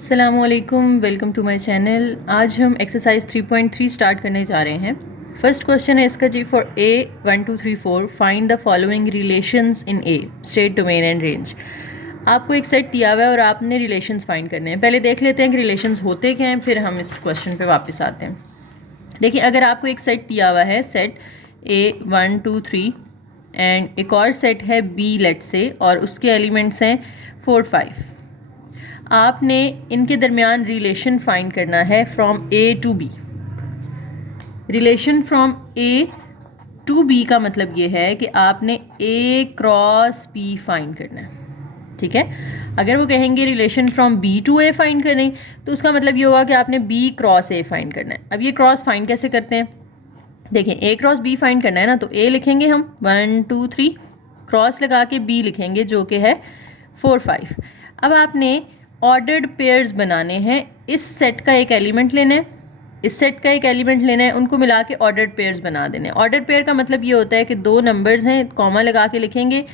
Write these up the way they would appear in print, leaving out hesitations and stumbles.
अस्सलामुअलैकुम, welcome to my channel. आज हम एक्सरसाइज 3.3 स्टार्ट करने जा रहे हैं। फर्स्ट क्वेश्चन है इसका जी, for A 1 2 3 4 find the following relations in A state domain and range. आपको एक सेट दिया हुआ है और आपने रिलेशंस फाइंड करने हैं। पहले देख लेते हैं कि रिलेशंस होते क्या हैं, फिर हम इस क्वेश्चन पे वापस आते हैं। देखिए, अगर आपको एक सेट दिया हुआ है, सेट ए 1 2 3 एंड एक और सेट है बी लेट से, और उसके एलिमेंट्स हैं 4 5। आपने इनके दरमियान रिलेशन फाइंड करना है from A to B. Relation from A to B का मतलब ये है कि आपने ए क्रॉस बी फाइंड करना है, ठीक है। अगर वो कहेंगे relation from B to A find करें, तो उसका मतलब ये होगा कि आपने बी क्रॉस ए फाइंड करना है। अब ये क्रॉस फाइंड कैसे करते हैं, देखिए, ए क्रॉस बी फाइंड करना है ना, तो ए लिखेंगे हम 1 2 3, क्रॉस लगा के बी लिखेंगे जो कि है 4 5। अब आपने ऑर्डर्ड पेयर्स बनाने हैं। इस सेट का एक एलिमेंट लेना है, इस सेट का एक एलिमेंट लेना है, उनको मिला के ऑर्डर्ड पेयर्स बना देने हैं। ऑर्डर्ड पेयर का मतलब ये होता है कि दो नंबर्स हैं, कॉमा लगा के लिखेंगे,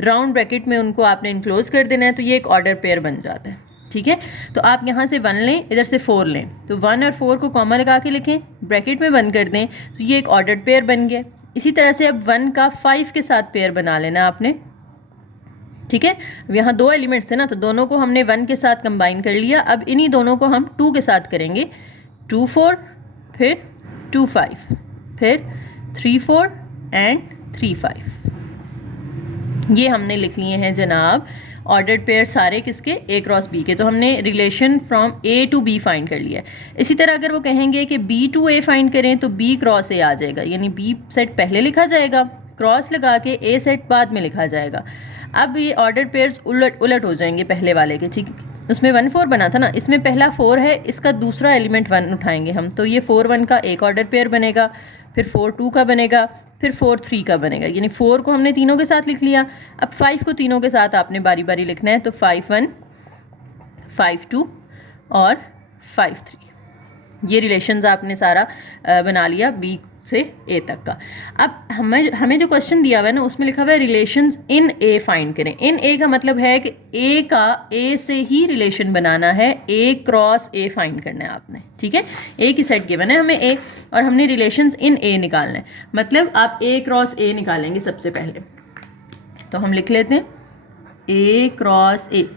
राउंड ब्रैकेट में उनको आपने इनक्लोज कर देना है, तो ये एक ऑर्डर पेयर बन जाता है, ठीक है। तो आप यहाँ से 1 लें, इधर से 4 लें, तो 1 और 4 को कॉमा लगा के लिखें, ब्रैकेट में बंद कर दें, तो ये एक ऑर्डर्ड पेयर बन गया। इसी तरह से अब 1 का 5 के साथ पेयर बना लेना आपने, ठीक है। अब यहाँ दो एलिमेंट्स थे ना, तो दोनों को हमने 1 के साथ कंबाइन कर लिया। अब इन्हीं दोनों को हम 2 के साथ करेंगे, 2 4, फिर 2 5, फिर 3 4 एंड 3 5। ये हमने लिख लिए हैं जनाब ऑर्डर्ड पेयर सारे किसके, ए क्रॉस बी के। तो हमने relation from A to B find कर लिया है। इसी तरह अगर वो कहेंगे कि बी टू ए फाइंड करें, तो बी क्रॉस ए आ जाएगा, यानी बी सेट पहले लिखा जाएगा, क्रॉस लगा के ए सेट बाद में लिखा जाएगा। अब ये ऑर्डर्ड पेयर्स उलट हो जाएंगे पहले वाले के, ठीक। उसमें 1 4 बना था ना, इसमें पहला 4 है, इसका दूसरा एलिमेंट 1 उठाएंगे हम, तो ये 4 1 का एक ऑर्डर पेयर बनेगा, फिर 4 2 का बनेगा, फिर 4 3 का बनेगा। यानी 4 को हमने तीनों के साथ लिख लिया। अब 5 को तीनों के साथ आपने बारी बारी लिखना है, तो 5 1 5 2 और 5 3। ये रिलेशंस आपने सारा बना लिया बी से ए तक का। अब हमें जो क्वेश्चन दिया हुआ है ना, उसमें लिखा हुआ है रिलेशंस इन ए फाइंड करें। इन ए का मतलब है कि ए का ए से ही रिलेशन बनाना है, ए क्रॉस ए फाइंड करना है आपने, ठीक है। ए की सेट गिवन है हमें ए, और हमने रिलेशंस इन ए निकालना है। मतलब आप ए क्रॉस ए निकालेंगे सबसे पहले, तो हम लिख लेते हैं ए क्रॉस ए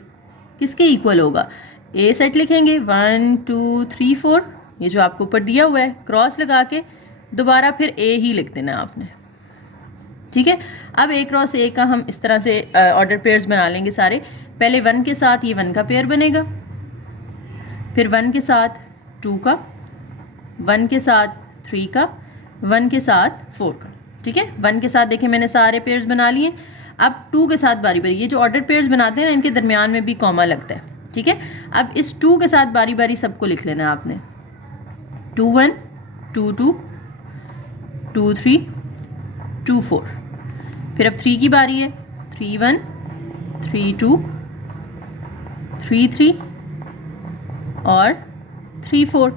किसके इक्वल होगा, ए सेट लिखेंगे 1 2 3 4, ये जो आपको ऊपर दिया हुआ है, क्रॉस लगा के दोबारा फिर ए ही लिख देना आपने, ठीक है। अब ए क्रॉस ए का हम इस तरह से ऑर्डर पेयर्स बना लेंगे सारे। पहले 1 के साथ ये 1 का पेयर बनेगा, फिर 1 के साथ 2 का, 1 के साथ 3 का, 1 के साथ 4 का, ठीक है। 1 के साथ देखें मैंने सारे पेयर्स बना लिए। अब 2 के साथ बारी बारी, ये जो ऑर्डर पेयर्स बनाते हैं ना, इनके दरमियान में भी कॉमा लगता है, ठीक है। अब इस 2 के साथ बारी बारी सबको लिख लेना है आपने, 2 1 2 2 2 3 2 4। फिर अब 3 की बारी है, 3 1 3 2 3 3 और 3 4।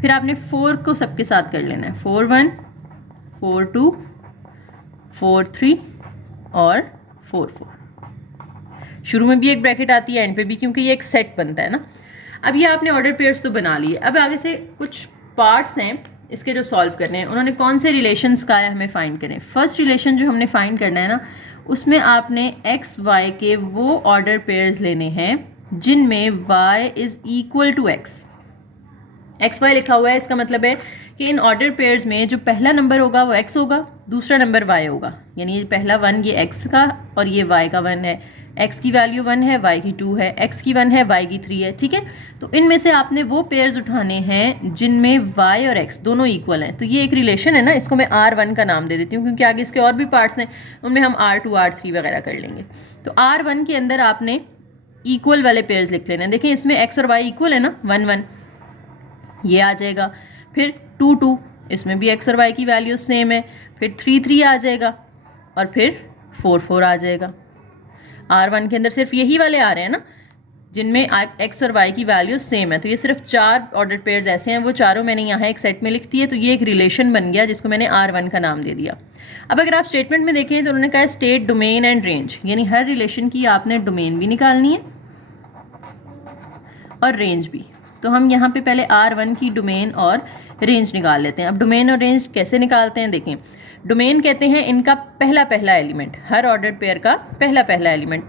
फिर आपने 4 को सबके साथ कर लेना है, 4 1 4 2 4 3 और 4 4। शुरू में भी एक ब्रैकेट आती है, एंड पे भी, क्योंकि ये एक सेट बनता है ना। अब ये आपने ऑर्डर पेयर्स तो बना लिए। अब आगे से कुछ पार्ट्स हैं इसके जो सॉल्व करने हैं। उन्होंने कौन से रिलेशंस का है हमें फाइंड करें। फर्स्ट रिलेशन जो हमने फाइंड करना है ना, उसमें आपने एक्स वाई के वो ऑर्डर पेयर्स लेने हैं जिनमें y is equal to X. X Y लिखा हुआ है, इसका मतलब है कि इन ऑर्डर पेयर्स में जो पहला नंबर होगा वो x होगा, दूसरा नंबर y होगा। यानी ये पहला 1 ये x का और ये y का 1 है, x की वैल्यू 1 है, y की 2 है, x की 1 है, y की 3 है, ठीक है। तो इनमें से आपने वो पेयर्स उठाने हैं जिनमें y और x दोनों इक्वल हैं। तो ये एक रिलेशन है ना, इसको मैं R1 का नाम दे देती हूँ, क्योंकि आगे इसके और भी पार्ट्स हैं, उनमें हम R2 R3 वगैरह कर लेंगे। तो R1 के अंदर आपने इक्वल वाले पेयर्स लिख लेने हैं। देखिए, इसमें x और y इक्वल है ना, 1 1 ये आ जाएगा। फिर 2 2, इसमें भी x और y की वैल्यू सेम है। फिर 3 3 आ जाएगा, और फिर 4 4 आ जाएगा। R1 के अंदर सिर्फ यही वाले आ रहे हैं ना जिनमें x और y की वैल्यू सेम है। तो ये सिर्फ 4 ऑर्डर पेयर्स ऐसे हैं, वो चारों मैंने यहाँ एक सेट में लिख दिए। तो ये एक रिलेशन बन गया जिसको मैंने R1 का नाम दे दिया। अब अगर आप स्टेटमेंट में देखें तो उन्होंने कहा स्टेट डोमेन एंड रेंज, यानी हर रिलेशन की आपने डोमेन भी निकालनी है और रेंज भी। तो हम यहाँ पे पहले R1 की डोमेन और रेंज निकाल लेते हैं। अब डोमेन और रेंज कैसे निकालते हैं देखें। डोमेन कहते हैं इनका पहला पहला एलिमेंट, हर ऑर्डर पेयर का पहला पहला एलिमेंट।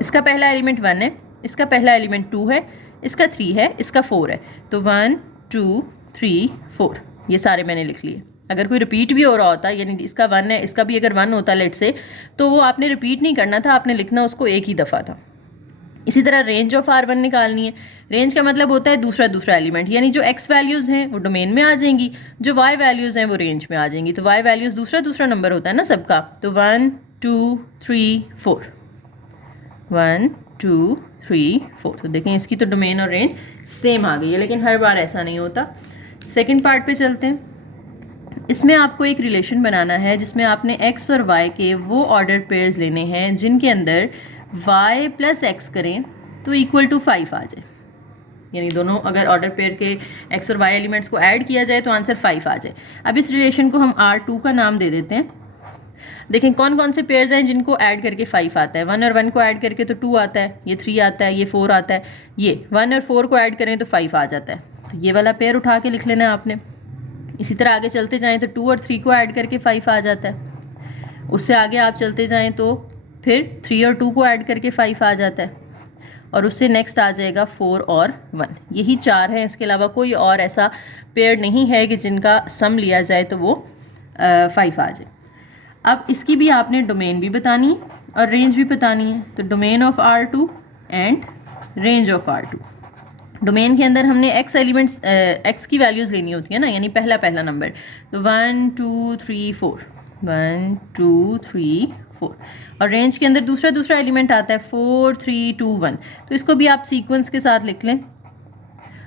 इसका पहला एलिमेंट 1 है, इसका पहला एलिमेंट 2 है, इसका 3 है, इसका 4 है। तो 1 2 3 4 ये सारे मैंने लिख लिए। अगर कोई रिपीट भी हो रहा होता, यानी इसका 1 है, इसका भी अगर 1 होता लेट से, तो वो आपने रिपीट नहीं करना था, आपने लिखना उसको एक ही दफ़ा था। इसी तरह रेंज ऑफ R1 निकालनी है। रेंज का मतलब होता है दूसरा दूसरा एलिमेंट, यानी जो x वैल्यूज़ हैं वो डोमेन में आ जाएंगी, जो y वैल्यूज़ हैं वो रेंज में आ जाएंगी। तो y वैल्यूज़ दूसरा दूसरा नंबर होता है ना सबका। तो 1 2 3 4 1 2 3 4। तो देखें इसकी तो डोमेन और रेंज सेम आ गई है, लेकिन हर बार ऐसा नहीं होता। सेकेंड पार्ट पे चलते हैं। इसमें आपको एक रिलेशन बनाना है जिसमें आपने x और y के वो ऑर्डर पेयर्स लेने हैं जिनके अंदर y प्लस एक्स करें तो इक्वल टू 5 आ जाए। यानी दोनों अगर ऑर्डर पेयर के x और y एलिमेंट्स को ऐड किया जाए तो आंसर 5 आ जाए। अब इस रिलेशन को हम R2 का नाम दे देते हैं। देखें कौन कौन से पेयर्स हैं जिनको ऐड करके 5 आता है। 1 और 1 को ऐड करके तो 2 आता है, ये 3 आता है, ये 4 आता है। ये 1 और 4 को ऐड करें तो 5 आ जाता है। तो ये वाला पेयर उठा के लिख लेना है आपने। इसी तरह आगे चलते जाएँ तो 2 और 3 को ऐड करके 5 आ जाता है। उससे आगे आप चलते जाएँ तो फिर 3 और 2 को ऐड करके 5 आ जाता है। और उससे नेक्स्ट आ जाएगा 4 और 1। यही 4 हैं, इसके अलावा कोई और ऐसा पेयर नहीं है कि जिनका सम लिया जाए तो वो 5 आ जाए। अब इसकी भी आपने डोमेन भी बतानी है और रेंज भी बतानी है। तो domain of R2 and range of R2। Domain के अंदर हमने x एलिमेंट्स x की वैल्यूज़ लेनी होती है ना, यानी पहला पहला नंबर। तो 1 2 3 4 1 2 3 4। और रेंज के अंदर दूसरा दूसरा एलिमेंट आता है 4 3 2 1। तो इसको भी आप सीक्वेंस के साथ लिख लें,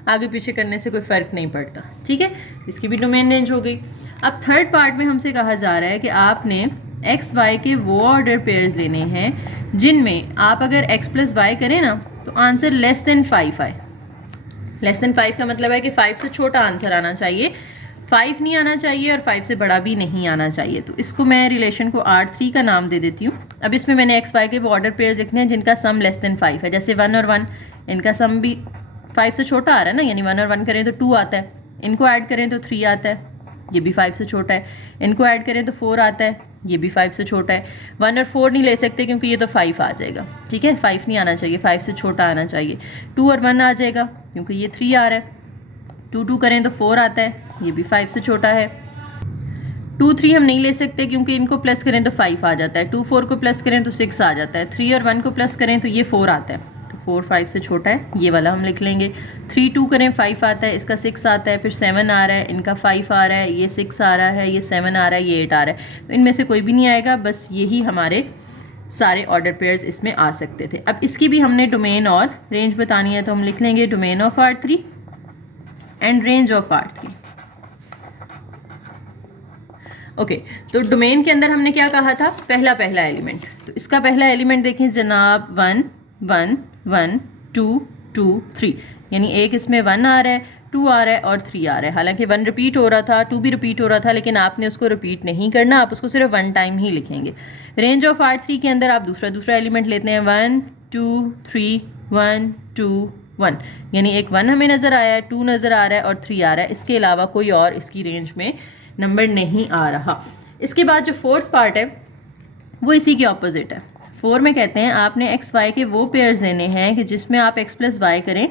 आगे पीछे करने से कोई फ़र्क नहीं पड़ता। ठीक है, इसकी भी डोमेन रेंज हो गई। अब थर्ड पार्ट में हमसे कहा जा रहा है कि आपने एक्स वाई के वो ऑर्डर पेयर्स लेने हैं जिनमें आप अगर x प्लस वाई करें ना तो आंसर लेस देन 5 आए। लेस देन 5 का मतलब है कि 5 से छोटा आंसर आना चाहिए, 5 नहीं आना चाहिए और 5 से बड़ा भी नहीं आना चाहिए। तो इसको मैं रिलेशन को R3 का नाम दे देती हूँ। अब इसमें मैंने एक्स वाई के वो ऑर्डर पेयर्स लिखने हैं जिनका सम लेस देन 5 है। जैसे 1 और 1, इनका सम भी 5 से छोटा आ रहा है ना, यानी 1 और 1 करें तो 2 आता है, इनको ऐड करें तो 3 आता है, ये भी 5 से छोटा है, इनको ऐड करें तो 4 आता है, ये भी 5 से छोटा है। 1 और 4 नहीं ले सकते क्योंकि ये तो 5 आ जाएगा। ठीक है, 5 नहीं आना चाहिए, 5 से छोटा आना चाहिए। 2 और 1 आ जाएगा क्योंकि ये 3 आ रहा है। 2 2 करें तो 4 आता है, ये भी 5 से छोटा है। 2 3 हम नहीं ले सकते क्योंकि इनको प्लस करें तो 5 आ जाता है। 2 4 को प्लस करें तो 6 आ जाता है। 3 और 1 को प्लस करें तो ये 4 आता है। 4 5 से छोटा है, ये वाला हम लिख लेंगे। 3 2 करें 5 आता है, इसका 6 आता है, फिर 7 आ रहा है, इनका 5 आ रहा है, ये 6 आ रहा है, ये 7 आ रहा है, ये 8 आ रहा है। तो इनमें से कोई भी नहीं आएगा, बस यही हमारे सारे ऑर्डर पेयर्स इसमें आ सकते थे। अब इसकी भी हमने डोमेन और रेंज बतानी है, तो हम लिख लेंगे domain of R3 and range of R3। Okay, तो डोमेन के अंदर हमने क्या कहा था, पहला पहला एलिमेंट। तो इसका पहला एलिमेंट देखें जनाब 1 1 1 2 2 3, यानी एक इसमें 1 आ रहा है, 2 आ रहा है और 3 आ रहा है। हालांकि 1 रिपीट हो रहा था, 2 भी रिपीट हो रहा था, लेकिन आपने उसको रिपीट नहीं करना, आप उसको सिर्फ 1 टाइम ही लिखेंगे। रेंज ऑफ R3 के अंदर आप दूसरा दूसरा एलिमेंट लेते हैं 1 2 3 1 2 1, यानी एक 1 हमें नज़र आया है, 2 नज़र आ रहा है और 3 आ रहा है। इसके अलावा कोई और इसकी रेंज में नंबर नहीं आ रहा। इसके बाद जो फोर्थ पार्ट है वो इसी के ऑपोजिट है। 4 में कहते हैं आपने एक्स वाई के वो पेयर्स लेने हैं कि जिसमें आप x प्लस वाई करें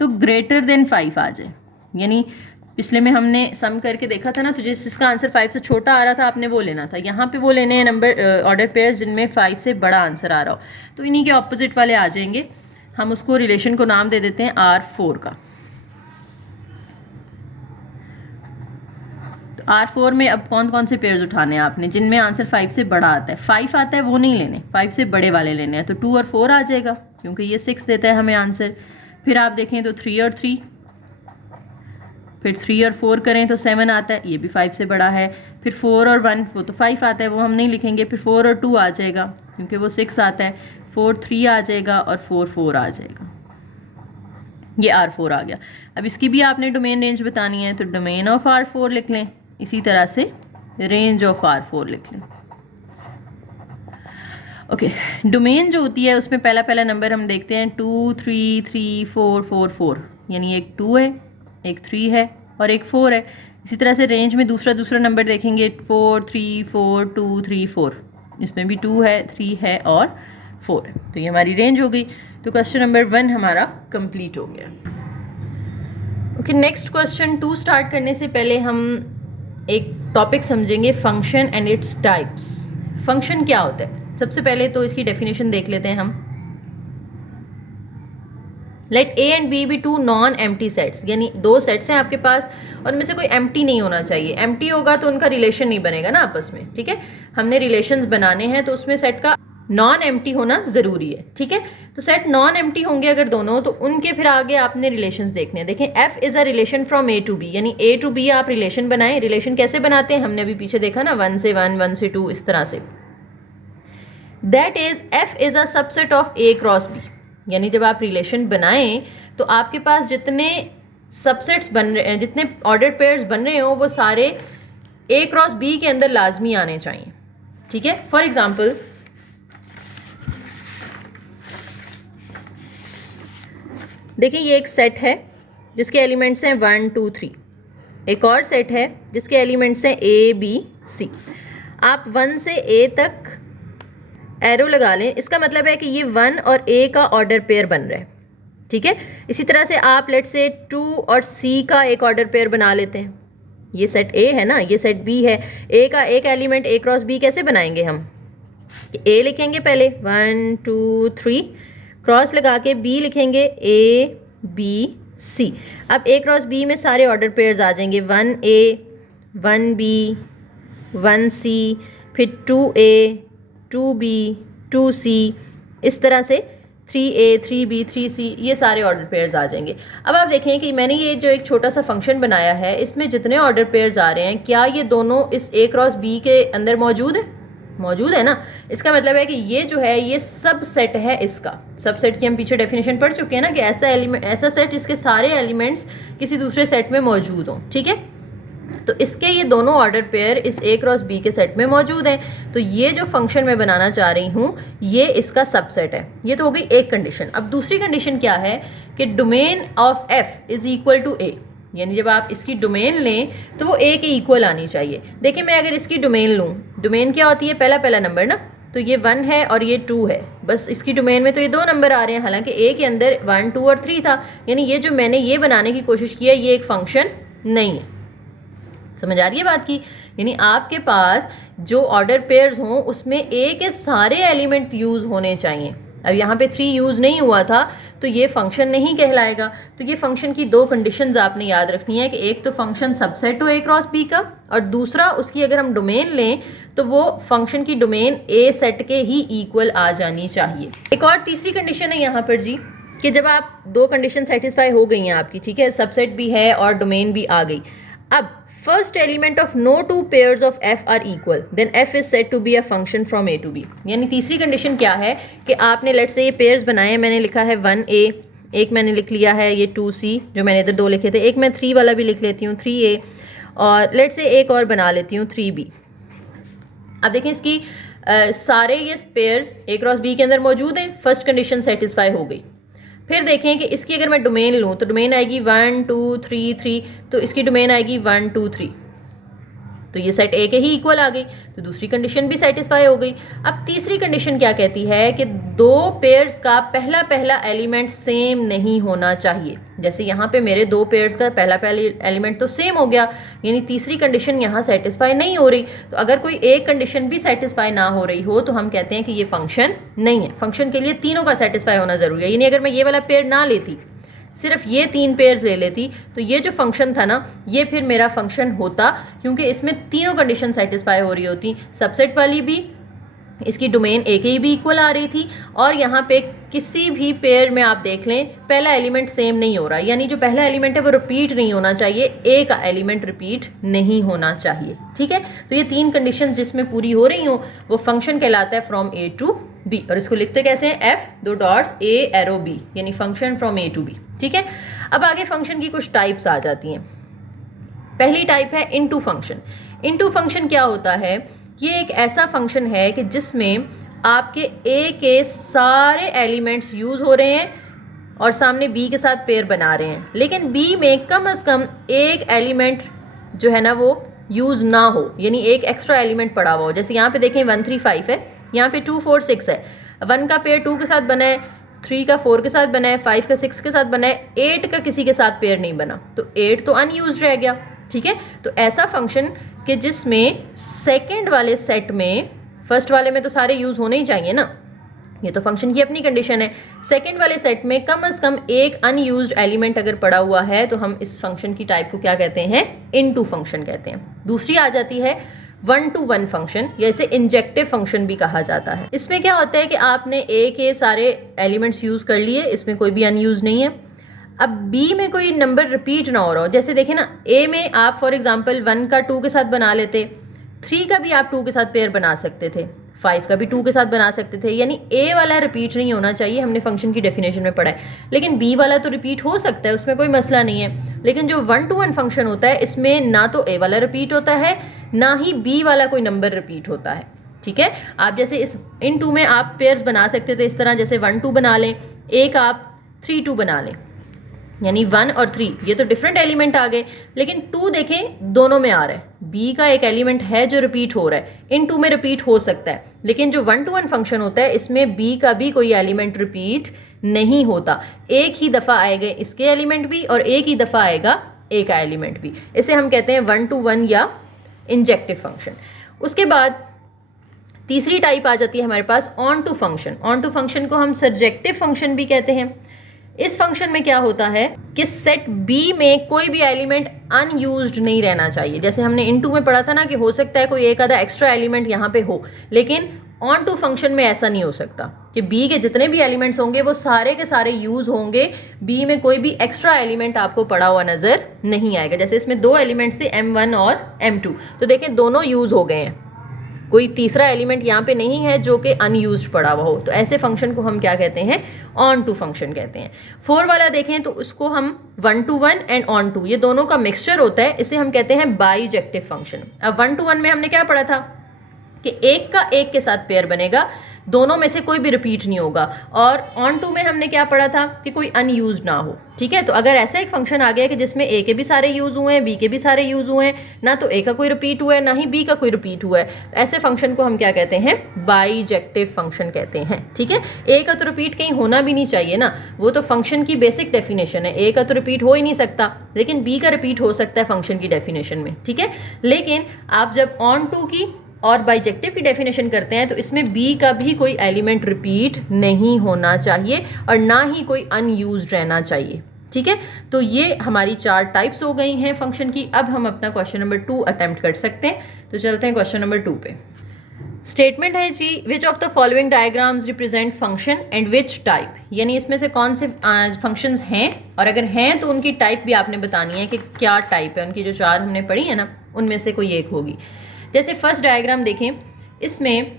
तो ग्रेटर देन 5 आ जाए। यानी पिछले में हमने सम करके देखा था ना, तो जिसका आंसर 5 से छोटा आ रहा था आपने वो लेना था। यहाँ पे वो लेने हैं नंबर ऑर्डर पेयर्स जिनमें 5 से बड़ा आंसर आ रहा हो। तो इन्हीं के ऑपोजिट वाले आ जाएंगे। हम उसको रिलेशन को नाम दे देते हैं R4 का। R4 में अब कौन कौन से पेयर्स उठाने हैं आपने जिनमें आंसर 5 से बड़ा आता है। 5 आता है वो नहीं लेने, 5 से बड़े वाले लेने हैं। तो 2 और 4 आ जाएगा क्योंकि ये 6 देता है हमें आंसर। फिर आप देखें तो 3 और 3, फिर 3 और 4 करें तो 7 आता है, ये भी 5 से बड़ा है। फिर 4 और 1, वो तो 5 आता है, वो हम नहीं लिखेंगे। फिर 4 और 2 आ जाएगा क्योंकि वो 6 आता है। 4 3 आ जाएगा और 4 4 आ जाएगा। ये R4 आ गया। अब इसकी भी आपने डोमेन रेंज बतानी है, तो डोमेन ऑफ R4 लिख लें, इसी तरह से रेंज ऑफ R4 लिख लें। ओके, डोमेन जो होती है उसमें पहला पहला नंबर हम देखते हैं 2 3 3 4 4 4, यानी एक 2 है, एक 3 है और एक 4 है। इसी तरह से रेंज में दूसरा दूसरा नंबर देखेंगे 4 3 4 2 3 4, इसमें भी 2 है, 3 है और 4 है। तो ये हमारी रेंज हो गई। तो क्वेश्चन नंबर 1 हमारा कंप्लीट हो गया। ओके, नेक्स्ट क्वेश्चन 2 स्टार्ट करने से पहले हम एक टॉपिक समझेंगे, function and its types. Function क्या होता है? सबसे पहले तो इसकी डेफिनेशन देख लेते हैं हम। Let A and B be two non empty sets, यानी दो सेट्स हैं आपके पास और उनमें से कोई एम्प्टी नहीं होना चाहिए। एम्प्टी होगा तो उनका रिलेशन नहीं बनेगा ना आपस में, ठीक है। हमने रिलेशंस बनाने हैं तो उसमें सेट का नॉन एम्प्टी होना जरूरी है, ठीक है। तो सेट नॉन एम्प्टी होंगे अगर दोनों, तो उनके फिर आगे आपने रिलेशंस देखने हैं। देखें, F is a relation from A to B, यानी ए टू बी आप रिलेशन बनाएं। रिलेशन कैसे बनाते हैं हमने अभी पीछे देखा ना, 1 से 1, 1 से 2, इस तरह से। That is F is a subset of A cross B, यानी जब आप रिलेशन बनाएं तो आपके पास जितने सबसेट्स बन रहे हैं, जितने ऑर्डर्ड पेयर्स बन रहे हो, वो सारे ए क्रॉस बी के अंदर लाजमी आने चाहिए, ठीक है। फॉर एग्जाम्पल, देखिए ये एक सेट है जिसके एलिमेंट्स हैं 1 2 3, एक और सेट है जिसके एलिमेंट्स हैं ए बी सी। आप 1 से ए तक एरो लगा लें, इसका मतलब है कि ये 1 और ए का ऑर्डर पेयर बन रहा है, ठीक है। इसी तरह से आप लेट से 2 और सी का एक ऑर्डर पेयर बना लेते हैं। ये सेट ए है ना, ये सेट बी है। ए का एक एलिमेंट ए क्रॉस बी कैसे बनाएंगे हम? ए लिखेंगे पहले 1 2 3, क्रॉस लगा के बी लिखेंगे ए बी सी। अब ए क्रॉस बी में सारे ऑर्डर पेयर्स आ जाएंगे, 1 ए 1 बी 1 सी, फिर 2 ए 2 बी 2 सी, इस तरह से 3 ए 3 बी 3 सी, ये सारे ऑर्डर पेयर्स आ जाएंगे। अब आप देखें कि मैंने ये जो एक छोटा सा फंक्शन बनाया है, इसमें जितने ऑर्डर पेयर्स आ रहे हैं, क्या ये दोनों इस ए क्रॉस बी के अंदर मौजूद है? मौजूद है ना। इसका मतलब है कि ये जो है ये सब सेट है इसका। सब सेट की हम पीछे डेफिनेशन पढ़ चुके हैं ना, कि ऐसा एलिमेंट, ऐसा सेट जिसके सारे एलिमेंट्स किसी दूसरे सेट में मौजूद हों, ठीक है। तो इसके ये दोनों ऑर्डर पेयर इस ए क्रॉस बी के सेट में मौजूद हैं। तो ये जो फंक्शन मैं बनाना चाह रही हूँ ये इसका सबसेट है। ये तो हो गई एक कंडीशन। अब दूसरी कंडीशन क्या है कि domain of F is equal to A, यानी जब आप इसकी डोमेन लें तो वो ए के इक्वल आनी चाहिए। देखिए मैं अगर इसकी डोमेन लूँ, डोमेन क्या होती है? पहला पहला नंबर ना, तो ये 1 है और ये 2 है, बस इसकी डोमेन में तो ये 2 नंबर आ रहे हैं, हालांकि ए के अंदर 1 2 और 3 था। यानी ये जो मैंने ये बनाने की कोशिश की है ये एक फंक्शन नहीं है। समझ आ रही है बात की? यानी आपके पास जो ऑर्डर पेयर्स हों उसमें ए के सारे एलिमेंट यूज होने चाहिए। अब यहाँ पे 3 यूज नहीं हुआ था तो ये फंक्शन नहीं कहलाएगा। तो ये फंक्शन की 2 कंडीशंस आपने याद रखनी है कि एक तो फंक्शन सबसेट हो ए क्रॉस बी का, और दूसरा उसकी अगर हम डोमेन लें तो वो फंक्शन की डोमेन ए सेट के ही इक्वल आ जानी चाहिए। एक और तीसरी कंडीशन है यहाँ पर जी, कि जब आप 2 कंडीशन सेटिस्फाई हो गई हैं आपकी, ठीक है, सबसेट भी है और डोमेन भी आ गई। अब first element of no 2 pairs of F are equal, then F is said to be a function from A to B. यानी तीसरी कंडीशन क्या है कि आपने लेट्स से ये पेयर्स बनाए हैं, मैंने लिखा है 1 ए, एक मैंने लिख लिया है ये 2 सी, जो मैंने इधर 2 लिखे थे, एक मैं 3 वाला भी लिख लेती हूँ 3 ए, और लेट्स से एक और बना लेती हूँ 3 बी। अब देखें इसकी सारे ये पेयर्स ए क्रॉस बी के अंदर मौजूद हैं, फर्स्ट कंडीशन सेटिस्फाई हो गई। फिर देखें कि इसकी अगर मैं डोमेन लूँ तो डोमेन आएगी 1 2 3 3, तो इसकी डोमेन आएगी 1 2 3, तो ये सेट ए के ही इक्वल आ गई, तो दूसरी कंडीशन भी सेटिस्फाई हो गई। अब तीसरी कंडीशन क्या कहती है कि 2 पेयर्स का पहला पहला एलिमेंट सेम नहीं होना चाहिए। जैसे यहाँ पे मेरे 2 पेयर्स का पहला पहला एलिमेंट तो सेम हो गया, यानी तीसरी कंडीशन यहाँ सेटिस्फाई नहीं हो रही। तो अगर कोई एक कंडीशन भी सेटिस्फाई ना हो रही हो तो हम कहते हैं कि ये फंक्शन नहीं है। फंक्शन के लिए तीनों का सेटिस्फाई होना जरूरी है। यानी अगर मैं ये वाला पेयर ना लेती, सिर्फ ये 3 पेयर्स ले लेती, तो ये जो फंक्शन था ना ये फिर मेरा फंक्शन होता, क्योंकि इसमें तीनों कंडीशन सेटिस्फाई हो रही होती। सबसेट वाली भी, इसकी डोमेन ए के भी इक्वल आ रही थी, और यहाँ पे किसी भी पेयर में आप देख लें पहला एलिमेंट सेम नहीं हो रहा, यानी जो पहला एलिमेंट है वो रिपीट नहीं होना चाहिए, ए का एलिमेंट रिपीट नहीं होना चाहिए, ठीक है। तो ये 3 कंडीशन जिसमें पूरी हो रही हो वो फंक्शन कहलाता है फ्रॉम ए टू बी, और इसको लिखते कैसे हैं? F 2 dots A arrow B, यानी function from A to B, ठीक है। अब आगे फंक्शन की कुछ टाइप्स आ जाती हैं। पहली टाइप है इनटू फंक्शन। इनटू फंक्शन क्या होता है? ये एक ऐसा फंक्शन है कि जिसमें आपके ए के सारे एलिमेंट्स यूज़ हो रहे हैं और सामने बी के साथ पेयर बना रहे हैं, लेकिन बी में कम से कम एक एलिमेंट जो है ना वो यूज़ ना हो, यानी एक एक्स्ट्रा एलिमेंट पड़ा हुआ हो। जैसे यहाँ पे देखें 1 3 5 है, यहाँ पे 2 4 6 है, 1 का पेयर 2 के साथ बना है, 3 का 4 के साथ बना है, 5 का 6 के साथ बना है, 8 का किसी के साथ पेयर नहीं बना, तो 8 तो अनयूज रह गया। ठीक है, तो ऐसा फंक्शन कि जिसमें सेकेंड वाले सेट में, फर्स्ट वाले में तो सारे यूज़ होने ही चाहिए ना, ये तो फंक्शन की अपनी कंडीशन है। सेकंड वाले सेट में कम से कम एक अनयूज्ड एलिमेंट अगर पड़ा हुआ है तो हम इस फंक्शन की टाइप को क्या कहते हैं, इनटू फंक्शन कहते हैं। दूसरी आ जाती है 1 to 1 फंक्शन, या इसे इंजेक्टिव फंक्शन भी कहा जाता है। इसमें क्या होता है कि आपने ए के सारे एलिमेंट्स यूज कर लिए, इसमें कोई भी अनयूज नहीं है। अब बी में कोई नंबर रिपीट ना हो रहा हो, जैसे देखें ना, ए में आप फॉर एग्जाम्पल 1 का 2 के साथ बना लेते, 3 का भी आप 2 के साथ पेयर बना सकते थे, 5 का भी 2 के साथ बना सकते थे, यानी ए वाला रिपीट नहीं होना चाहिए, हमने फंक्शन की डेफिनेशन में पढ़ा है। लेकिन बी वाला तो रिपीट हो सकता है, उसमें कोई मसला नहीं है। लेकिन जो 1 to 1 फंक्शन होता है, इसमें ना तो ए वाला रिपीट होता है, ना ही बी वाला कोई नंबर रिपीट होता है। ठीक है, आप जैसे इस इन 2 में आप पेयर्स बना सकते थे इस तरह, जैसे 1 2 बना लें, एक आप 3 2 बना लें, यानी 1 और 3 ये तो डिफरेंट एलिमेंट आ गए, लेकिन 2 देखें दोनों में आ रहा है, बी का एक एलिमेंट है जो रिपीट हो रहा है, इन 2 में रिपीट हो सकता है। लेकिन जो 1 to 1 फंक्शन होता है, इसमें बी का भी कोई एलिमेंट रिपीट नहीं होता, एक ही दफ़ा आएगा इसके एलिमेंट भी और एक ही दफ़ा आएगा ए का एलिमेंट भी। इसे हम कहते हैं 1 to 1 या इंजेक्टिव फंक्शन। उसके बाद तीसरी टाइप आ जाती है हमारे पास onto function. Onto function को हम सर्जेक्टिव फंक्शन भी कहते हैं। इस फंक्शन में क्या होता है कि सेट बी में कोई भी एलिमेंट अनयूज्ड नहीं रहना चाहिए। जैसे हमने इनटू में पढ़ा था ना कि हो सकता है कोई एक आधा एक्स्ट्रा एलिमेंट यहाँ पे हो, लेकिन ऑन टू फंक्शन में ऐसा नहीं हो सकता कि बी के जितने भी एलिमेंट्स होंगे वो सारे के सारे यूज होंगे, बी में कोई भी एक्स्ट्रा एलिमेंट आपको पड़ा हुआ नजर नहीं आएगा। जैसे इसमें 2 एलिमेंट्स थे m1 और m2, तो देखें दोनों यूज हो गए हैं, कोई तीसरा एलिमेंट यहाँ पे नहीं है जो कि अनयूज्ड पड़ा हुआ हो, तो ऐसे फंक्शन को हम क्या कहते हैं, ऑन टू फंक्शन कहते हैं। 4 वाला देखें तो उसको हम 1 to 1 एंड ऑन टू, ये दोनों का मिक्सचर होता है, इसे हम कहते हैं बाइजेक्टिव फंक्शन। अब 1 to 1 में हमने क्या पढ़ा था कि एक का एक के साथ पेयर बनेगा, दोनों में से कोई भी रिपीट नहीं होगा, और ऑन टू में हमने क्या पढ़ा था कि कोई अनयूज ना हो। ठीक है, तो अगर ऐसा एक फंक्शन आ गया कि जिसमें ए के भी सारे यूज हुए हैं, बी के भी सारे यूज हुए हैं, ना तो ए का कोई रिपीट हुआ है ना ही बी का कोई रिपीट हुआ है, ऐसे फंक्शन को हम क्या कहते हैं, बाइजेक्टिव फंक्शन कहते हैं। ठीक है, ए का तो रिपीट कहीं होना भी नहीं चाहिए ना, वो तो फंक्शन की बेसिक डेफिनेशन है, ए का तो रिपीट हो ही नहीं सकता, लेकिन बी का रिपीट हो सकता है फंक्शन की डेफिनेशन में। ठीक है, लेकिन आप जब ऑन टू की और बाइजेक्टिव की डेफिनेशन करते हैं तो इसमें बी का भी कोई एलिमेंट रिपीट नहीं होना चाहिए और ना ही कोई अनयूज्ड रहना चाहिए। ठीक है, तो ये हमारी 4 टाइप्स हो गई हैं फंक्शन की। अब हम अपना क्वेश्चन नंबर 2 अटेम्प्ट कर सकते हैं, तो चलते हैं क्वेश्चन नंबर 2 पे। स्टेटमेंट है जी, which of the following diagrams represent function and which type, यानी इसमें से कौन से फंक्शंस हैं, और अगर हैं तो उनकी टाइप भी आपने बतानी है कि क्या टाइप है, उनकी जो 4 हमने पढ़ी है ना उनमें से कोई एक होगी। जैसे फर्स्ट डायग्राम देखें, इसमें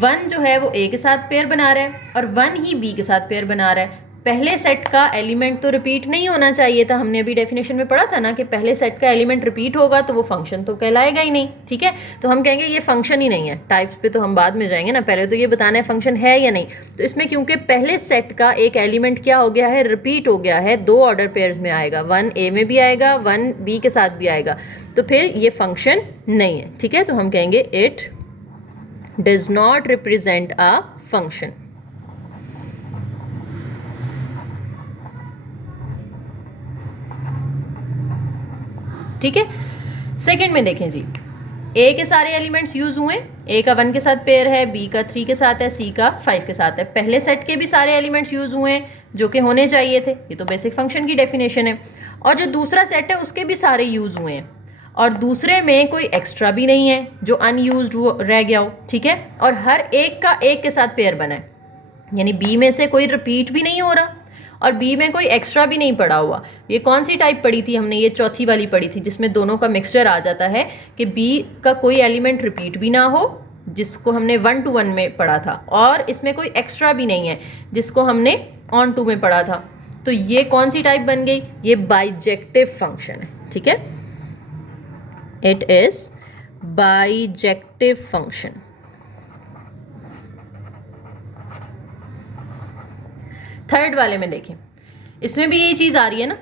1 जो है वो ए के साथ पेयर बना रहा है और 1 ही बी के साथ पेयर बना रहा है। पहले सेट का एलिमेंट तो रिपीट नहीं होना चाहिए था, हमने अभी डेफिनेशन में पढ़ा था ना कि पहले सेट का एलिमेंट रिपीट होगा तो वो फंक्शन तो कहलाएगा ही नहीं। ठीक है, तो हम कहेंगे ये फंक्शन ही नहीं है। टाइप्स पे तो हम बाद में जाएंगे ना, पहले तो ये बताना है फंक्शन है या नहीं। तो इसमें क्योंकि पहले सेट का एक एलिमेंट क्या हो गया है, रिपीट हो गया है, 2 ऑर्डर पेयर्स में आएगा, 1 ए में भी आएगा, 1 बी के साथ भी आएगा, तो फिर ये फंक्शन नहीं है। ठीक है, तो हम कहेंगे it does not represent a function. ठीक है, सेकंड में देखें जी, ए के सारे एलिमेंट्स यूज हुए, ए का 1 के साथ पेयर है, बी का 3 के साथ है, सी का 5 के साथ है। पहले सेट के भी सारे एलिमेंट्स यूज हुए हैं जो कि होने चाहिए थे, ये तो बेसिक फंक्शन की डेफिनेशन है। और जो दूसरा सेट है उसके भी सारे यूज हुए हैं, और दूसरे में कोई एक्स्ट्रा भी नहीं है जो अनयूज्ड रह गया हो। ठीक है, और हर एक का एक के साथ पेयर बना है, यानी बी में से कोई रिपीट भी नहीं हो रहा और बी में कोई एक्स्ट्रा भी नहीं पड़ा हुआ। ये कौन सी टाइप पढ़ी थी हमने, ये चौथी वाली पढ़ी थी, जिसमें दोनों का मिक्सचर आ जाता है कि बी का कोई एलिमेंट रिपीट भी ना हो, जिसको हमने 1 to 1 में पढ़ा था, और इसमें कोई एक्स्ट्रा भी नहीं है जिसको हमने ऑन टू में पढ़ा था। तो ये कौन सी टाइप बन गई, ये बाइजेक्टिव फंक्शन है। ठीक है, it is bijective function. Third वाले में देखें, इसमें भी यही चीज़ आ रही है ना,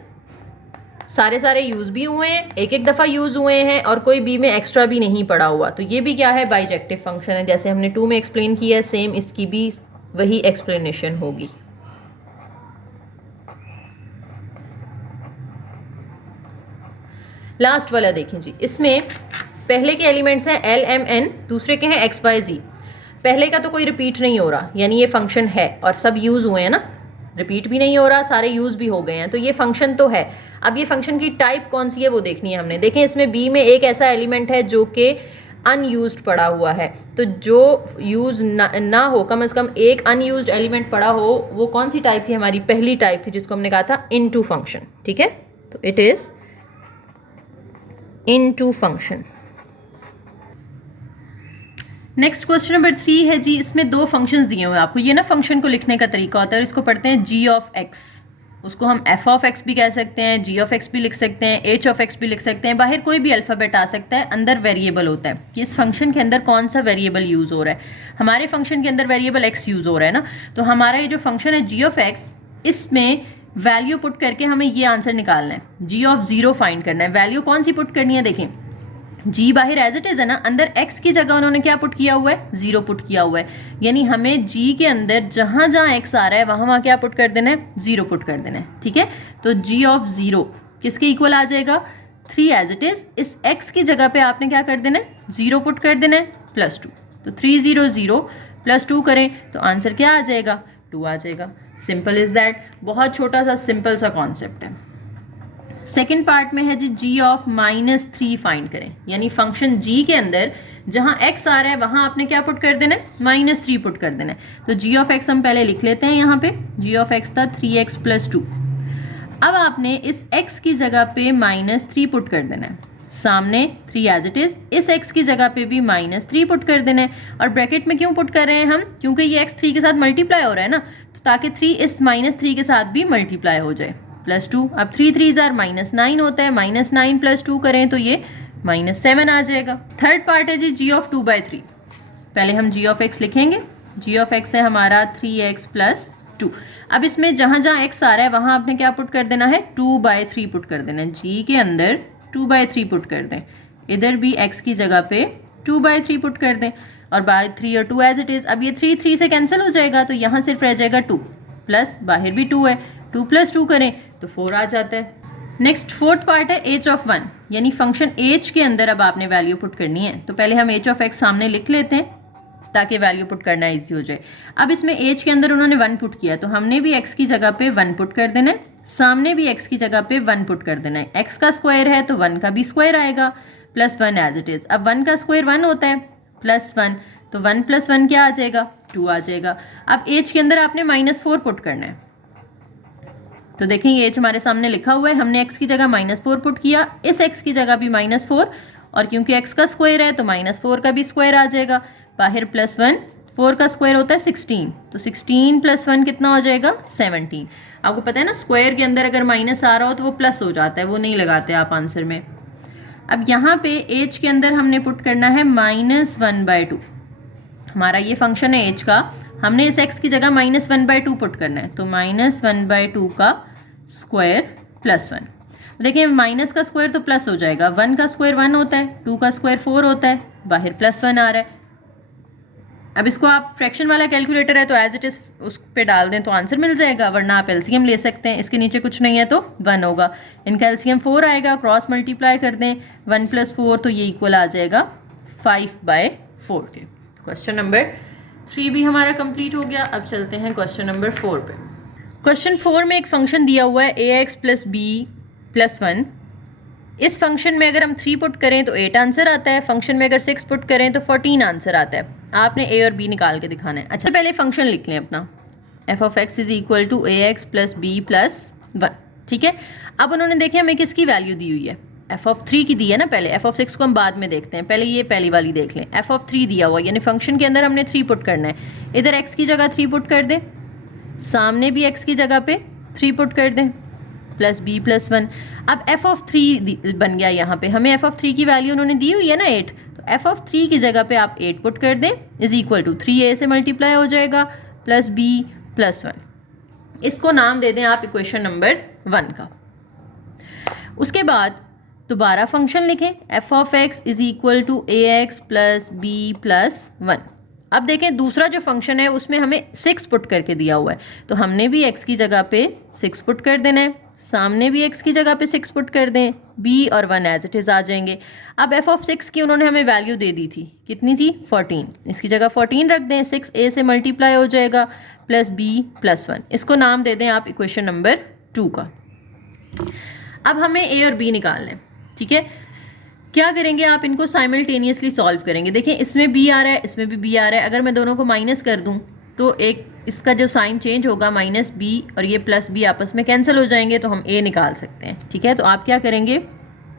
सारे यूज़ भी हुए हैं, एक एक दफ़ा यूज़ हुए हैं और कोई बी में एक्स्ट्रा भी नहीं पड़ा हुआ, तो ये भी क्या है, बाइजेक्टिव फंक्शन है। जैसे हमने 2 में एक्सप्लेन किया है, सेम इसकी भी वही एक्सप्लेनेशन होगी। लास्ट वाला देखें जी, इसमें पहले के एलिमेंट्स हैं एल एम एन, दूसरे के हैं एक्स वाई जी। पहले का तो कोई रिपीट नहीं हो रहा, यानी ये फंक्शन है और सब यूज़ हुए हैं ना, रिपीट भी नहीं हो रहा, सारे यूज़ भी हो गए हैं, तो ये फंक्शन तो है। अब ये फंक्शन की टाइप कौन सी है वो देखनी है हमने। देखें इसमें बी में एक ऐसा एलिमेंट है जो कि अनयूज्ड पड़ा हुआ है, तो जो यूज़ ना हो, कम से कम एक अनयूज्ड एलिमेंट पड़ा हो, वो कौन सी टाइप थी, हमारी पहली टाइप थी जिसको हमने कहा था इनटू फंक्शन। ठीक है, तो it is into function. Next question number 3 है जी, इसमें 2 फंक्शंस दिए हुए हैं आपको। ये ना फंक्शन को लिखने का तरीका होता है, इसको पढ़ते हैं जी ऑफ एक्स, उसको हम एफ ऑफ एक्स भी कह सकते हैं, जी ऑफ एक्स भी लिख सकते हैं, एच ऑफ एक्स भी लिख सकते हैं। बाहर कोई भी अल्फ़ाबेट आ सकता है, अंदर वेरिएबल होता है कि इस फंक्शन के अंदर कौन सा वेरिएबल यूज़ हो रहा है। हमारे फंक्शन के अंदर वेरिएबल एक्स यूज़ हो रहा है ना, तो हमारा ये जो फंक्शन है जी ऑफ एक्स, इसमें वैल्यू पुट करके हमें ये आंसर निकालना है, जी ऑफ 0 फाइंड करना है। वैल्यू कौन सी पुट करनी है, देखें जी बाहर एज इट इज़ है ना, अंदर x की जगह उन्होंने क्या पुट किया हुआ है, 0 पुट किया हुआ है, यानी हमें g के अंदर जहाँ जहाँ x आ रहा है वहाँ क्या पुट कर देना है, 0 पुट कर देना है। ठीक है, तो g ऑफ 0 किसके इक्वल आ जाएगा, 3 एज इट इज़। इस x की जगह पे आपने क्या कर देना है, 0 पुट कर देना है, +2, तो 3 0 0 +2 करें तो आंसर क्या आ जाएगा, 2 आ जाएगा। सिंपल इज़ दैट, बहुत छोटा सा सिंपल सा कॉन्सेप्ट है। सेकेंड पार्ट में है जी जी ऑफ -3 फाइंड करें, यानी फंक्शन जी के अंदर जहाँ x आ रहा है वहाँ आपने क्या पुट कर देना है, -3 पुट कर देना है। तो जी ऑफ x हम पहले लिख लेते हैं, यहाँ पे जी ऑफ x था 3x + 2। अब आपने इस x की जगह पे -3 पुट कर देना है, सामने 3 एज इट इज़, इस x की जगह पे भी -3 पुट कर देना है। और ब्रैकेट में क्यों पुट कर रहे हैं हम, क्योंकि ये x 3 के साथ मल्टीप्लाई हो रहा है ना, तो ताकि 3 इस -3 के साथ भी मल्टीप्लाई हो जाए, +2। अब 3 3 -9 होता है, -9 + 2 करें तो ये -7 आ जाएगा। थर्ड पार्ट है जी जी ऑफ 2/3। पहले हम जी ऑफ एक्स लिखेंगे, जी ऑफ एक्स है हमारा 3x + 2। अब इसमें जहाँ जहाँ x आ रहा है वहाँ आपने क्या पुट कर देना है, 2/3 पुट कर देना है। जी के अंदर 2/3 पुट कर दें, इधर भी x की जगह पे 2/3 पुट कर दें, और बाय 3 और 2 एज इट इज़। अब ये 3 3 से कैंसिल हो जाएगा, तो यहाँ सिर्फ रह जाएगा 2, प्लस बाहर भी 2 है, 2 + 2 करें तो 4 आ जाता है। नेक्स्ट फोर्थ पार्ट है h ऑफ 1, यानी फंक्शन h के अंदर अब आपने वैल्यू पुट करनी है। तो पहले हम h ऑफ x सामने लिख लेते हैं ताकि वैल्यू पुट करना इजी हो जाए। अब इसमें h के अंदर उन्होंने 1 पुट किया, तो हमने भी x की जगह पे 1 पुट कर देना है, सामने भी x की जगह पे 1 पुट कर देना है। x का स्क्वायर है तो 1 का भी स्क्वायर आएगा, +1 एज इट इज़। अब 1 का स्क्वायर 1 होता है, +1, तो 1 + 1 क्या आ जाएगा, 2 आ जाएगा। अब h के अंदर आपने -4 पुट करना है, तो देखें ये h हमारे सामने लिखा हुआ है, हमने x की जगह -4 पुट किया, इस x की जगह भी -4, और क्योंकि x का स्क्वायर है तो -4 का भी स्क्वायर आ जाएगा, बाहर +1, 4 का स्क्वायर होता है 16, तो 16 + 1 कितना हो जाएगा, 17। आपको पता है ना, स्क्वायर के अंदर अगर माइनस आ रहा हो तो वो प्लस हो जाता है, वो नहीं लगाते आप आंसर में। अब यहाँ पे h के अंदर हमने पुट करना है -1/2, हमारा ये फंक्शन है h का, हमने इस x की जगह -1/2 पुट करना है, तो -1/2 का स्क्वायर +1। देखिए माइनस का स्क्वायर तो प्लस हो जाएगा, 1 का स्क्वायर 1 होता है, 2 का स्क्वायर 4 होता है, बाहर +1 आ रहा है। अब इसको आप फ्रैक्शन वाला कैलकुलेटर है तो एज इट इज़ उस पर डाल दें तो आंसर मिल जाएगा, वरना आप एलसीएम ले सकते हैं, इसके नीचे कुछ नहीं है तो 1 होगा, इनका एलसीएम 4 आएगा, क्रॉस मल्टीप्लाई कर दें 1 + 4 तो ये इक्वल आ जाएगा 5/4 के। क्वेश्चन नंबर 3 भी हमारा कंप्लीट हो गया। अब चलते हैं क्वेश्चन नंबर 4 पे। क्वेश्चन 4 में एक फंक्शन दिया हुआ है ax + b + 1। इस फंक्शन में अगर हम 3 पुट करें तो 8 आंसर आता है, फंक्शन में अगर 6 पुट करें तो 14 आंसर आता है। आपने a और b निकाल के दिखाना है। अच्छा पहले फंक्शन लिख लें अपना, f(x) = ax + b + 1। ठीक है, अब उन्होंने देखे हमें किसकी वैल्यू दी हुई है, f(3) की दी है ना पहले, f(6) को हम बाद में देखते हैं, पहले ये पहली वाली देख लें। f(3) दिया हुआ, यानी फंक्शन के अंदर हमने 3 पुट करना है, इधर x की जगह 3 पुट कर दें, सामने भी x की जगह पे 3 पुट कर दें, +b + 1। अब f(3) बन गया, यहाँ पे हमें f(3) की वैल्यू उन्होंने दी हुई है ना 8, तो f(3) की जगह पे आप 8 पुट कर दें, = 3a से मल्टीप्लाई हो जाएगा, +b + 1। इसको नाम दे दें आप इक्वेशन नंबर 1 का। उसके बाद दोबारा फंक्शन लिखें, F of X is equal to A X plus B plus 1। अब देखें दूसरा जो फंक्शन है उसमें हमें 6 पुट करके दिया हुआ है, तो हमने भी x की जगह पे 6 पुट कर देना है, सामने भी x की जगह पे 6 पुट कर दें, b और 1 एज इट इज़ आ जाएंगे। अब f ऑफ 6 की उन्होंने हमें वैल्यू दे दी थी, कितनी थी 14, इसकी जगह 14 रख दें, 6a से मल्टीप्लाई हो जाएगा प्लस b प्लस 1। इसको नाम दे दें आप इक्वेशन नंबर 2 का। अब हमें a और b निकालना है, ठीक है। क्या करेंगे आप इनको साइमल्टेनियसली सॉल्व करेंगे। देखें इसमें b आ रहा है, इसमें भी b आ रहा है, अगर मैं दोनों को माइनस कर दूं तो एक इसका जो साइन चेंज होगा माइनस b और ये प्लस b आपस में कैंसिल हो जाएंगे, तो हम a निकाल सकते हैं, ठीक है। तो आप क्या करेंगे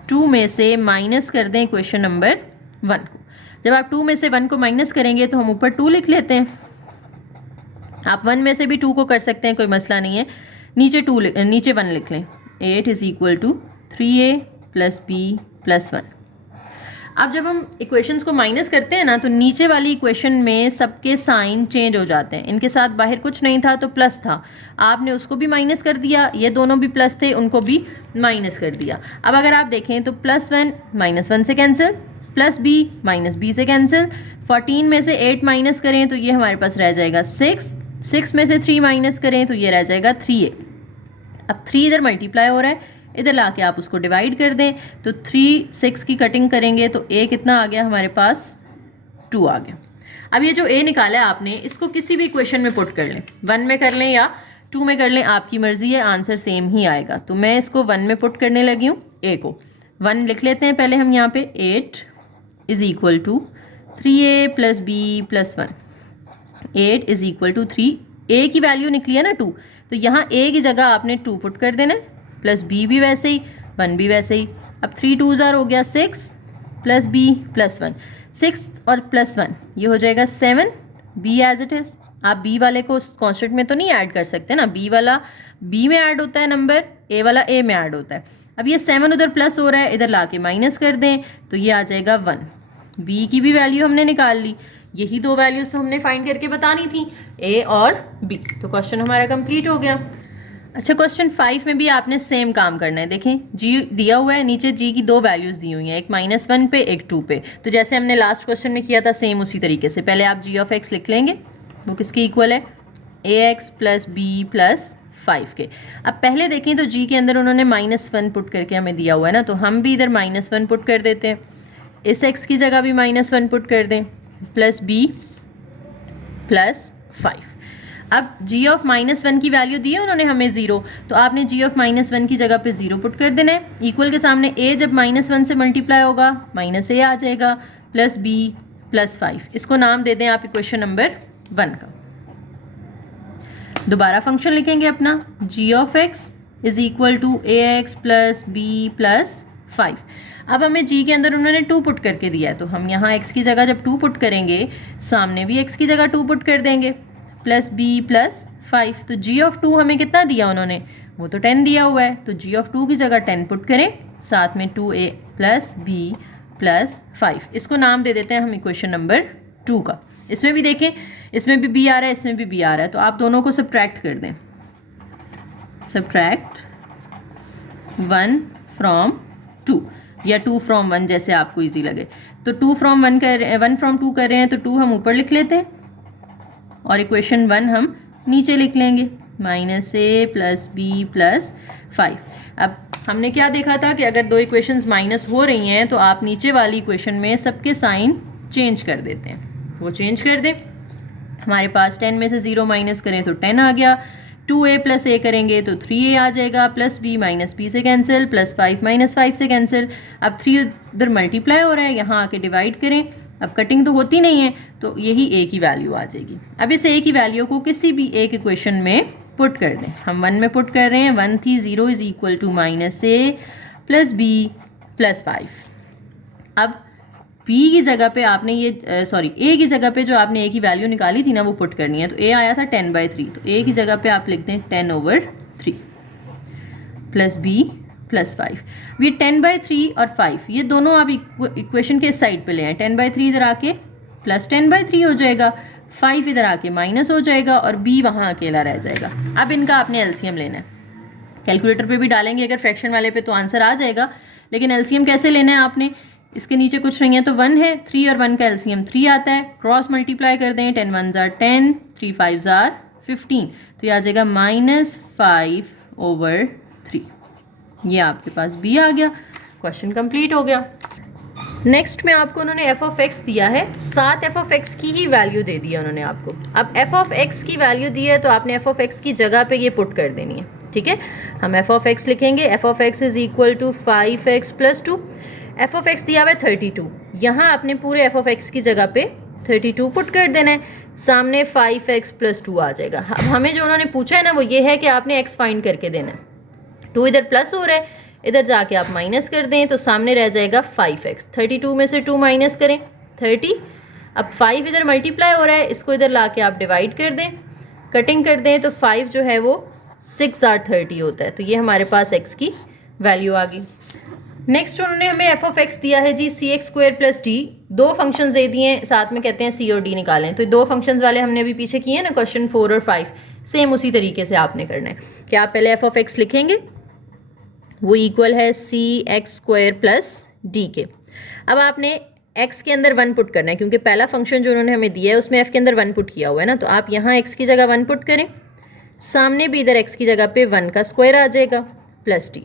2 में से माइनस कर दें क्वेश्चन नंबर 1 को। जब आप 2 में से 1 को माइनस करेंगे तो हम ऊपर 2 लिख लेते हैं। आप 1 में से भी 2 को कर सकते हैं, कोई मसला नहीं है। नीचे 1 लिख लें, 8 is equal to 3a plus b plus 1। अब जब हम इक्वेशंस को माइनस करते हैं ना, तो नीचे वाली इक्वेशन में सबके साइन चेंज हो जाते हैं। इनके साथ बाहर कुछ नहीं था तो प्लस था, आपने उसको भी माइनस कर दिया, ये दोनों भी प्लस थे उनको भी माइनस कर दिया। अब अगर आप देखें तो प्लस 1 माइनस 1 से cancel, plus b minus b से कैंसिल, 14 में से 8 माइनस करें तो ये हमारे पास रह जाएगा 6 में से 3 माइनस करें तो ये रह जाएगा 3a। अब 3 इधर मल्टीप्लाई हो रहा है, इधर लाके आप उसको डिवाइड कर दें तो 3 6 की कटिंग करेंगे तो a कितना आ गया हमारे पास 2 आ गया। अब ये जो a निकाला है आपने, इसको किसी भी इक्वेशन में पुट कर लें, 1 में कर लें या 2 में कर लें, आपकी मर्जी है, आंसर सेम ही आएगा। तो मैं इसको 1 में पुट करने लगी हूँ, a को 1 लिख लेते हैं पहले हम यहाँ पे। 8 is equal to 3a plus b plus 1। 8 is equal to 3, a की वैल्यू निकली है ना 2, तो यहाँ a की जगह आपने 2 पुट कर देना है, प्लस b भी वैसे ही, 1 भी वैसे ही। अब 3 2 हो गया 6 प्लस b प्लस 1, 6 और प्लस 1 ये हो जाएगा 7, b एज इट इज़। आप b वाले को कॉन्स्टेंट में तो नहीं ऐड कर सकते ना, b वाला b में ऐड होता है नंबर, a वाला a में ऐड होता है। अब ये 7 उधर प्लस हो रहा है, इधर ला के माइनस कर दें तो ये आ जाएगा 1। b की भी वैल्यू हमने निकाल ली, यही दो वैल्यूज तो हमने फाइंड करके बतानी थी, a और b। तो क्वेश्चन हमारा कंप्लीट हो गया। अच्छा, क्वेश्चन 5 में भी आपने सेम काम करना है। देखें g दिया हुआ है, नीचे g की दो वैल्यूज़ दी हुई हैं, एक -1 पे एक 2 पे। तो जैसे हमने लास्ट क्वेश्चन में किया था सेम उसी तरीके से पहले आप g ऑफ x लिख लेंगे, वो किसके इक्वल है ax प्लस b प्लस 5 के। अब पहले देखें तो g के अंदर उन्होंने -1 पुट करके हमें दिया हुआ है ना, तो हम भी इधर -1 पुट कर देते हैं, इस x की जगह भी -1 पुट कर दें, प्लस b प्लस 5। अब g ऑफ -1 की वैल्यू दी है उन्होंने हमें 0, तो आपने g ऑफ -1 की जगह पे 0 पुट कर देना है। इक्वल के सामने a जब -1 से मल्टीप्लाई होगा -a आ जाएगा, प्लस b प्लस 5। इसको नाम दे दें आप इक्वेशन नंबर 1 का। दोबारा फंक्शन लिखेंगे अपना, g of x is equal to ax plus b plus 5। अब हमें g के अंदर उन्होंने 2 पुट करके दिया है, तो हम यहाँ x की जगह जब 2 पुट करेंगे, सामने भी x की जगह 2 पुट कर देंगे, प्लस b प्लस 5। तो g ऑफ 2 हमें कितना दिया उन्होंने, वो तो 10 दिया हुआ है, तो g ऑफ 2 की जगह 10 पुट करें, साथ में 2a प्लस b प्लस 5। इसको नाम दे देते हैं हम इक्वेशन नंबर 2 का। इसमें भी देखें, इसमें भी b आ रहा है, इसमें भी b आ रहा है, तो आप दोनों को सब्ट्रैक्ट कर दें, सब्ट्रैक्ट 1 फ्रॉम 2 या 2 फ्रॉम 1, जैसे आपको ईजी लगे। तो 2 फ्रॉम 1 1 फ्रॉम 2 कर रहे हैं, तो 2 हम ऊपर लिख लेते हैं और इक्वेशन 1 हम नीचे लिख लेंगे, -a प्लस b प्लस 5। अब हमने क्या देखा था कि अगर दो इक्वेशंस माइनस हो रही हैं तो आप नीचे वाली इक्वेशन में सबके साइन चेंज कर देते हैं, वो चेंज कर दें। हमारे पास 10 में से 0 माइनस करें तो 10 आ गया, 2a प्लस a करेंगे तो 3a आ जाएगा, प्लस b माइनस b से कैंसिल, प्लस 5 माइनस 5 से कैंसिल। अब 3 उधर मल्टीप्लाई हो रहा है, यहाँ आके डिवाइड करें, अब कटिंग तो होती नहीं है, तो यही a की वैल्यू आ जाएगी। अब इस a की वैल्यू को किसी भी एक इक्वेशन में पुट कर दें। हम 1 में पुट कर रहे हैं, 1 थी, 0 is equal to -a plus b plus 5। अब b की जगह पे आपने ये a की जगह पे जो आपने a की वैल्यू निकाली थी ना, वो पुट करनी है। तो a आया था 10/3, तो a की जगह पे आप लिखते हैं 10/3 प्लस b प्लस 5। ये 10/3 और 5 ये दोनों आप इक्वेशन के इस साइड पे ले आए, 10/3 इधर आके प्लस 10/3 हो जाएगा, 5 इधर आके माइनस हो जाएगा और b वहाँ अकेला रह जाएगा। अब इनका आपने एलसीएम लेना है, कैलकुलेटर पे भी डालेंगे अगर फ्रैक्शन वाले पे तो आंसर आ जाएगा, लेकिन एलसीएम कैसे लेना है आपने, इसके नीचे कुछ नहीं है तो 1 है, 3 और 1 का एलसीएम 3 आता है, क्रॉस मल्टीप्लाई कर दें, 10 1s are 10, 3 5s are 15, तो ये आ जाएगा -5/3। ये आपके पास b आ गया, क्वेश्चन कंप्लीट हो गया। नेक्स्ट में आपको उन्होंने एफ ऑफ एक्स दिया है, साथ एफ ऑफ एक्स की ही वैल्यू दे दी है उन्होंने आपको। अब एफ ऑफ एक्स की वैल्यू दी है तो आपने एफ ऑफ एक्स की जगह पे ये पुट कर देनी है, ठीक है। हम एफ ऑफ एक्स लिखेंगे, F of X is equal to 5x + 2, F of X दिया हुआ है 32, यहाँ आपने पूरे एफ ऑफ एक्स की जगह पे 32 पुट कर देना है, सामने 5x + 2 आ जाएगा। अब हमें जो उन्होंने पूछा है ना वो ये है कि आपने x फाइंड करके देना है, 2 इधर प्लस हो रहा है, इधर जाके आप माइनस कर दें तो सामने रह जाएगा 5x, 32 में से 2 माइनस करें 30, अब 5 इधर मल्टीप्लाई हो रहा है, इसको इधर ला के आप डिवाइड कर दें, कटिंग कर दें तो 5 जो है वो 6 r 30 होता है, तो ये हमारे पास x की वैल्यू आ गई। नेक्स्ट उन्होंने हमें एफ ऑफ एक्स दिया है जी cx² + d, दो फंक्शंस दे दिए हैं, साथ में कहते हैं c और d निकालें, तो दो फंक्शंस वाले हमने अभी पीछे किए हैं ना क्वेश्चन 4 और 5, सेम उसी तरीके से आपने करना है कि आप पहले एफ ऑफ एक्स लिखेंगे, वो इक्वल है cx² + d के। अब आपने x के अंदर 1 पुट करना है, क्योंकि पहला फंक्शन जो उन्होंने हमें दिया है उसमें f के अंदर 1 पुट किया हुआ है ना, तो आप यहाँ x की जगह 1 पुट करें, सामने भी इधर x की जगह पे 1 का स्क्वायर आ जाएगा प्लस d,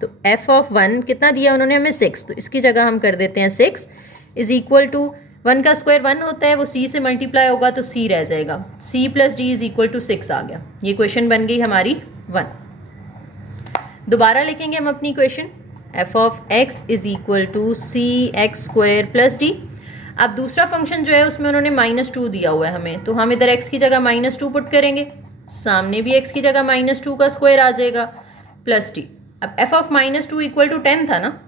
तो f ऑफ 1 कितना दिया उन्होंने हमें 6, तो इसकी जगह हम कर देते हैं 6 इज इक्वल टू 1 का स्क्वायर 1 होता है, वो c से मल्टीप्लाई होगा तो c रह जाएगा, c + d is equal to 6 आ गया। ये क्वेश्चन बन गई हमारी 1। दोबारा लिखेंगे हम अपनी question, F of X is equal to cx² + d। अब दूसरा फंक्शन जो है उसमें उन्होंने -2 दिया हुआ है हमें, तो हम इधर x की जगह -2 पुट करेंगे, सामने भी x की जगह -2 का स्क्वायर आ जाएगा प्लस d। अब f ऑफ -2 इक्वल टू 10 था ना,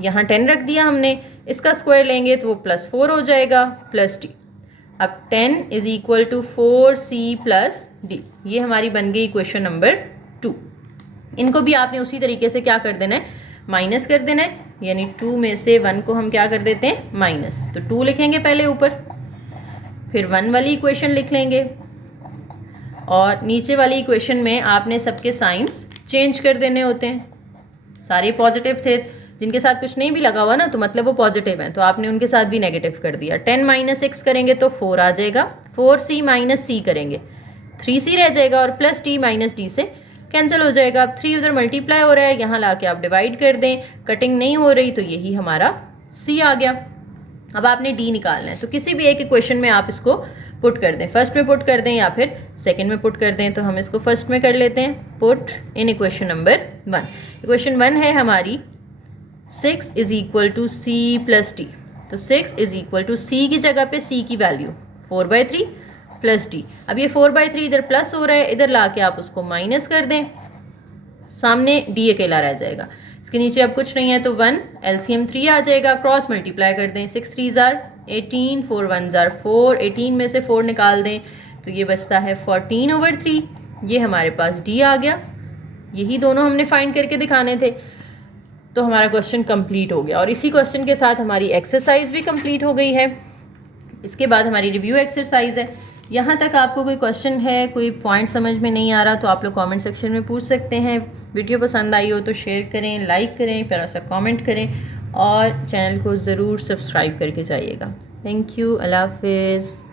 यहाँ 10 रख दिया हमने, इसका स्क्वायर लेंगे तो वो +4 हो जाएगा प्लस d। अब 10 is equal to 4c + d, ये हमारी बन गई क्वेश्चन नंबर 2। इनको भी आपने उसी तरीके से क्या कर देना है, माइनस कर देना है, यानी 2 में से 1 को हम क्या कर देते हैं माइनस, तो 2 लिखेंगे पहले ऊपर, फिर 1 वाली इक्वेशन लिख लेंगे, और नीचे वाली इक्वेशन में आपने सबके साइंस चेंज कर देने होते हैं। सारे पॉजिटिव थे, जिनके साथ कुछ नहीं भी लगा हुआ ना तो मतलब वो पॉजिटिव हैं, तो आपने उनके साथ भी नेगेटिव कर दिया। 10 - 6 करेंगे तो 4 आ जाएगा, 4c - c करेंगे 3c रह जाएगा, और प्लस d - d से कैंसिल हो जाएगा। अब 3 उधर मल्टीप्लाई हो रहा है, यहाँ ला के आप डिवाइड कर दें, कटिंग नहीं हो रही तो यही हमारा c आ गया। अब आपने d निकालना है, तो किसी भी एक इक्वेशन में आप इसको पुट कर दें, फर्स्ट में पुट कर दें या फिर सेकंड में पुट कर दें, तो हम इसको फर्स्ट में कर लेते हैं, put in equation number 1। Equation 1 है हमारी 6 is equal to c + d, तो 6 इज इक्वल टू c की जगह पे c की वैल्यू 4/3 प्लस d। अब ये 4/3 इधर प्लस हो रहा है, इधर ला के आप उसको माइनस कर दें, सामने d अकेला रह जाएगा, इसके नीचे अब कुछ नहीं है तो 1 एलसीएम 3 आ जाएगा, क्रॉस मल्टीप्लाई कर दें, 6 3s are 18, 4 1s are 4, 18 में से 4 निकाल दें तो ये बचता है 14/3, ये हमारे पास d आ गया। यही दोनों हमने फाइंड करके दिखाने थे, तो हमारा क्वेश्चन कंप्लीट हो गया, और इसी क्वेश्चन के साथ हमारी एक्सरसाइज भी कंप्लीट हो गई है। इसके बाद हमारी रिव्यू एक्सरसाइज है। यहाँ तक आपको कोई क्वेश्चन है, कोई पॉइंट समझ में नहीं आ रहा तो आप लोग कमेंट सेक्शन में पूछ सकते हैं। वीडियो पसंद आई हो तो शेयर करें, लाइक करें, प्यारा सा कमेंट करें, और चैनल को ज़रूर सब्सक्राइब करके जाइएगा। थैंक यू, अल्लाह हाफिज़।